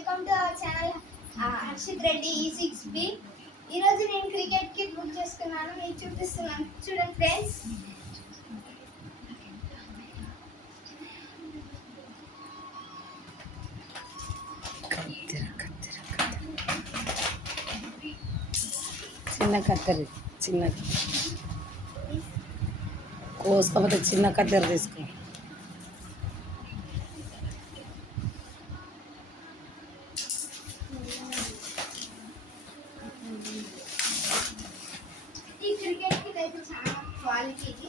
Welcome to our channel Harshit Reddy E6B. ఈరోజు నేను cricket kit book చేసుకున్నాను, మీకు చూపిస్తున్నాను. చూడండి ఫ్రెండ్స్, చిన్న కత్తెర చిన్న కోసుకోకపోతే చిన్న కత్తెర తీసుకో. ఈ క్రికెట్ కిట్ అయితే చాలా క్వాలిటీది.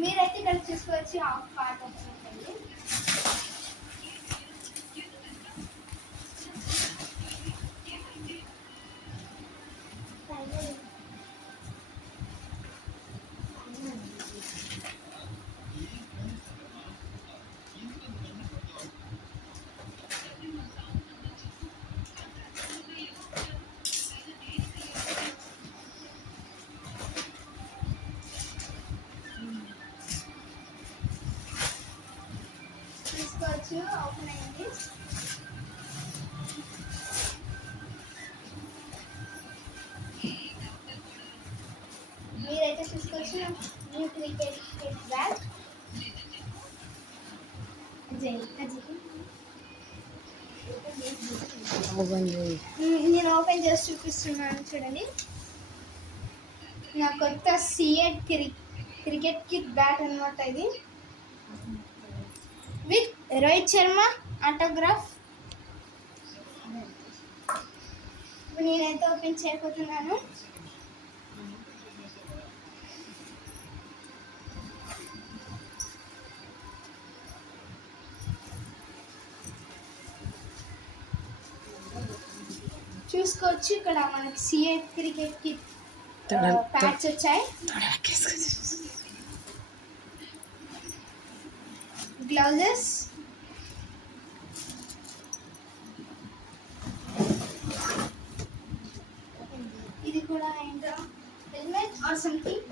మీరైతే ఇక్కడ చూసుకోవచ్చు హాఫ్ పార్ట్ వచ్చినట్టు. చూసుకోవచ్చు, ఓపెన్ అయింది. మీరైతే చూసుకోవచ్చు న్యూ క్రికెట్ కిట్ బ్యాగ్. నేను ఓపెన్ చేసి చూపిస్తున్నాను చూడండి. నా కొత్త సిఎడ్ క్రికెట్ కిట్ బ్యాట్ అన్నమాట ఇది, విత్ రోహిత్ శర్మ ఆటోగ్రాఫ్. నేనైతే ఓపెన్ చేయబోతున్నాను. చూసుకోవచ్చు, ఇక్కడ మనకి సిఏ క్రికెట్ కిట్ ప్యాడ్స్ వచ్చాయి, గ్లౌజెస్, ఇది కూడా ఏంటో helmet or something.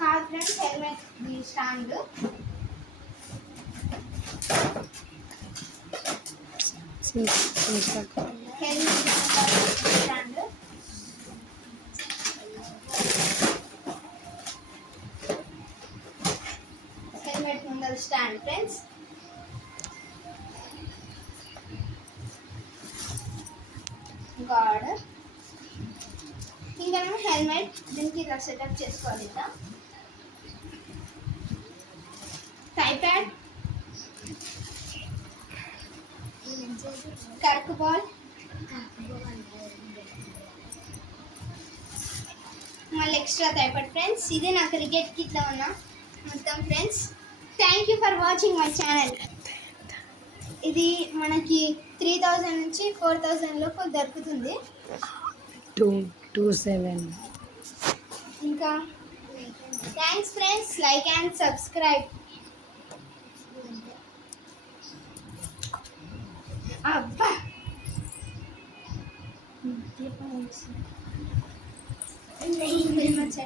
Car front helmet stand, helmet stand, helmet ముందర స్టాండ్ ఫ్రెండ్స్. గార్డ్, ఇంకా హెల్మెట్ దీనికి ఇలా సెటప్ చేసుకోవాలి. ఇట్లా టైప్యాడ్, కర్క్ బాల్, మళ్ళీ ఎక్స్ట్రా టైప్యాడ్ ఫ్రెండ్స్. ఇది నా క్రికెట్ కిట్లో ఉన్న మొత్తం friends. Thank you for watching my channel. ఇది మనకి 3000 నుంచి 4000 లోపు దొరుకుతుంది. 227. ఇంకా thanks friends, like and subscribe. అబ్బా వెరీ మచ్.